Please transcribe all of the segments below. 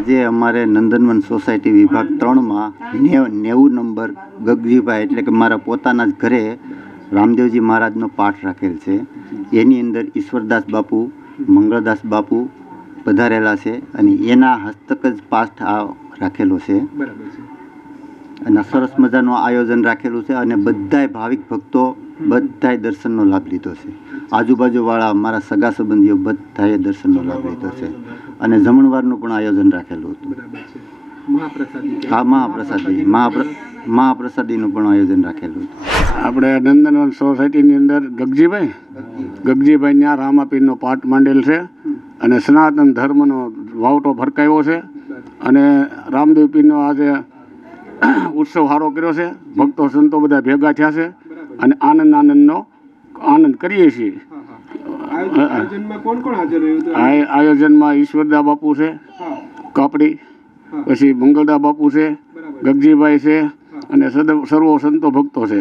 આજે અમારે નંદનવન સોસાયટી વિભાગ ત્રણમાં નેવ નેવું નંબર ગગજીભાઈ એટલે કે મારા પોતાના જ ઘરે રામદેવજી મહારાજનો પાઠ રાખેલ છે. એની અંદર ઈશ્વરદાસ બાપુ મંગળદાસ બાપુ પધારેલા છે અને એના હસ્તક જ પાઠ આ રાખેલો છે. અને સરસ મજાનું આયોજન રાખેલું છે અને બધાય ભાવિક ભક્તો બધાય દર્શનનો લાભ લીધો છે. આજુબાજુવાળા મારા સગા સંબંધીઓ બધાએ દર્શનનો લાભ લીધો છે. અને જમણવારનું પણ આયોજન રાખેલું હતું. હા મહાપ્રસાદી. મહાપ્રસાદીનું પણ આયોજન રાખેલું હતું. આપણે નંદનવન સોસાયટીની અંદર ગગજીભાઈ. ગગજીભાઈ. ત્યાં રામાપીરનો પાઠ માંડેલ છે અને સનાતન ધર્મનો વાવટો ફરકાવ્યો છે અને રામદેવ પીરનો આજે ઉત્સવ સારો કર્યો છે. ભક્તો સંતો બધા ભેગા થયા છે અને આનંદ આનંદનો આનંદ કરીએ છીએ. આયોજનમાં ઈશ્વરદા બાપુ છે કાપડી પછી મંગળદા બાપુ છે ગગજીભાઈ છે અને સદ- સર્વો સંતો ભક્તો છે.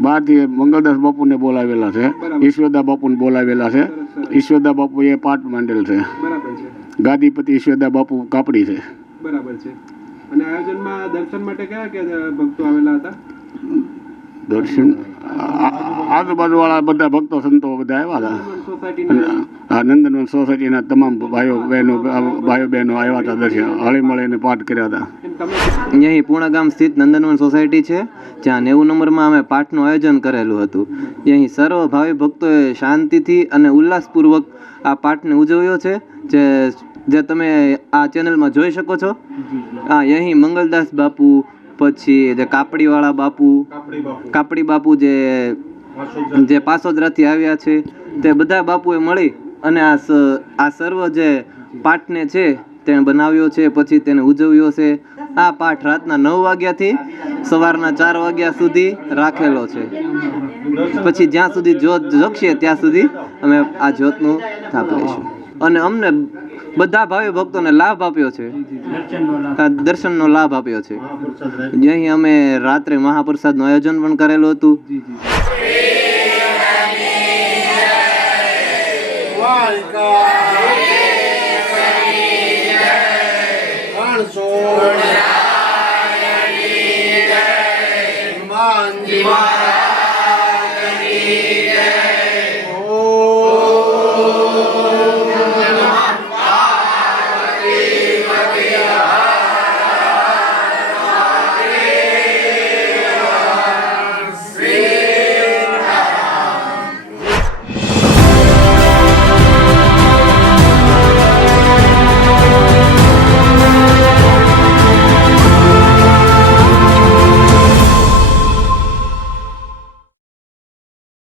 બહારથી મંગળદાસ બાપુને બોલાવેલા છે ઈશ્વરદા બાપુને બોલાવેલા છે. ઈશ્વરદા બાપુ એ પાઠ માંડેલ છે. ગાદીપતિ ઈશ્વરદા બાપુ કાપડી છે. બરાબર છે. અને આયોજનમાં દર્શન માટે કયા કયા ભક્તો આવેલા હતા? દર્શન આજુબાજુવાળા બધા ભક્તો સંતો બધા આવ્યા હતા. નંદનવન સોસાયટીના તમામ ભાઈઓ બહેનો ભાઈઓ બહેનો આવ્યા હતા દર્શન હળી મળીને પાઠ કર્યા હતા. અહીં પૂર્ણા ગામ સ્થિત નંદનવન સોસાયટી છે જ્યાં નેવું નંબરમાં અમે પાઠનું આયોજન કરેલું હતું. અહીં સર્વ ભાવિ ભક્તોએ શાંતિથી અને ઉલ્લાસપૂર્વક આ પાઠને ઉજવ્યો છે જે જે તમે આ ચેનલમાં જોઈ શકો છો. હા અહીં મંગલદાસ બાપુ પછી જે કાપડીવાળા બાપુ. કાપડી બાપુ જે જે પાસોદરાથી આવ્યા છે, તે બધા બાપુએ મળી અને આ આ સર્વ જે પાઠને છે, તેણે બનાવ્યો છે, પછી તેને ઉજવ્યો છે. આ પાઠ રાતના નવ વાગ્યાથી સવારના ચાર વાગ્યા સુધી રાખેલો છે. પછી જ્યાં સુધી જ્યોત જગશે, ત્યાં સુધી અમે આ જ્યોતનું સ્થાપ લઈશું. અને અમને બધા ભાવિ ભક્તોને લાભ આપ્યો છે. દર્શનનો લાભ આપ્યો છે. અહીં અમે રાત્રે મહાપ્રસાદનું આયોજન પણ કરેલું હતું. ઓમ